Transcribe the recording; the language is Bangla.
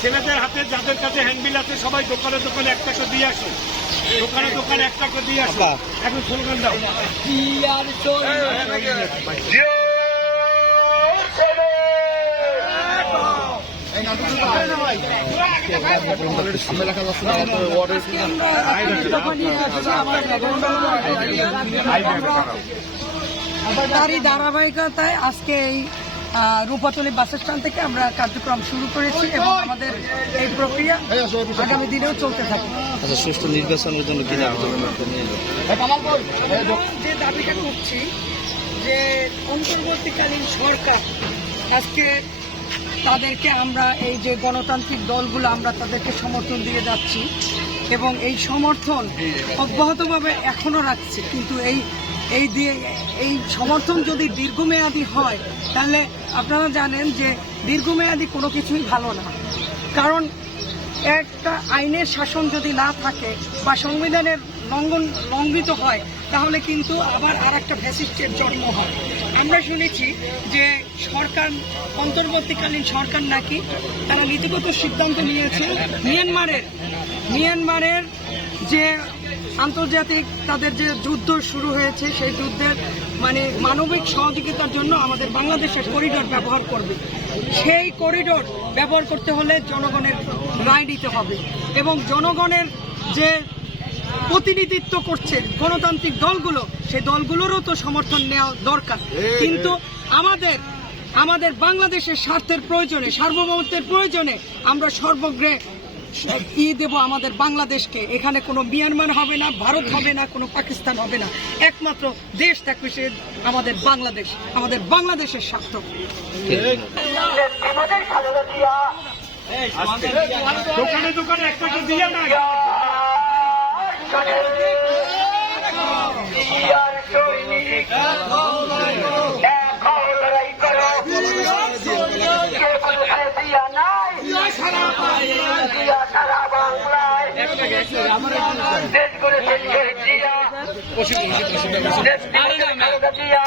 ছেলেদের হাতে যাদের কাছে হ্যান্ডবিল আছে সবাই দোকানে দোকানে একটা করে দিয়ে আসো। দোকানে দোকানে একটা করে দিয়ে আসো। এখন স্লোগান দাও। তারই ধারাবাহিকতায় আজকে এই রূপাতলী বাস স্ট্যান্ড থেকে আমরা কার্যক্রম শুরু করেছি এবং আমাদের এই প্রক্রিয়া আগামী দিনেও চলতে থাকবে। আচ্ছা সুষ্ঠু নির্বাচনের জন্য কি দাবি আমরা যে দাবিটা করছি যে অন্তর্বর্তীকালীন সরকার আজকে তাদেরকে আমরা এই যে গণতান্ত্রিক দলগুলো আমরা তাদেরকে সমর্থন দিয়ে যাচ্ছি এবং এই সমর্থন অব্যাহতভাবে এখনও রাখছে। কিন্তু এই এই দিয়ে এই সমর্থন যদি দীর্ঘমেয়াদী হয়, তাহলে আপনারা জানেন যে দীর্ঘমেয়াদী কোনো কিছুই ভালো না। কারণ একটা আইনের শাসন যদি না থাকে বা সংবিধানের লঙ্ঘন, লঙ্ঘিত হয়, তাহলে কিন্তু আবার আর একটা ফ্যাসিস্টের জন্ম হয়। আমরা শুনেছি যে সরকার, অন্তর্বর্তীকালীন সরকার নাকি তারা নীতিগত সিদ্ধান্ত নিয়েছে, মিয়ানমারের মিয়ানমারের যে আন্তর্জাতিক তাদের যে যুদ্ধ শুরু হয়েছে, সেই যুদ্ধের মানে মানবিক সহযোগিতার জন্য আমাদের বাংলাদেশের করিডোর ব্যবহার করবে। সেই করিডোর ব্যবহার করতে হলে জনগণের রায় নিতে হবে এবং জনগণের যে প্রতিনিধিত্ব করছে গণতান্ত্রিক দলগুলো, সেই দলগুলোরও তো সমর্থন নেওয়া দরকার। কিন্তু আমাদের আমাদের বাংলাদেশের স্বার্থের প্রয়োজনে, সার্বভৌমত্বের প্রয়োজনে আমরা সর্বগ্রে ই দেব আমাদের বাংলাদেশকে। এখানে কোনো মিয়ানমার হবে না ভারত হবে না কোনো পাকিস্তান হবে না। একমাত্র দেশ থাকবে সে আমাদের বাংলাদেশ আমাদের বাংলাদেশের স্বার্থ দোকানে দোকানে একটা দিয়ে না। সৈনিক। দিয়া সারা বাংলায়। দেশ করেছে শেখ জিয়া। দেশ জিয়া।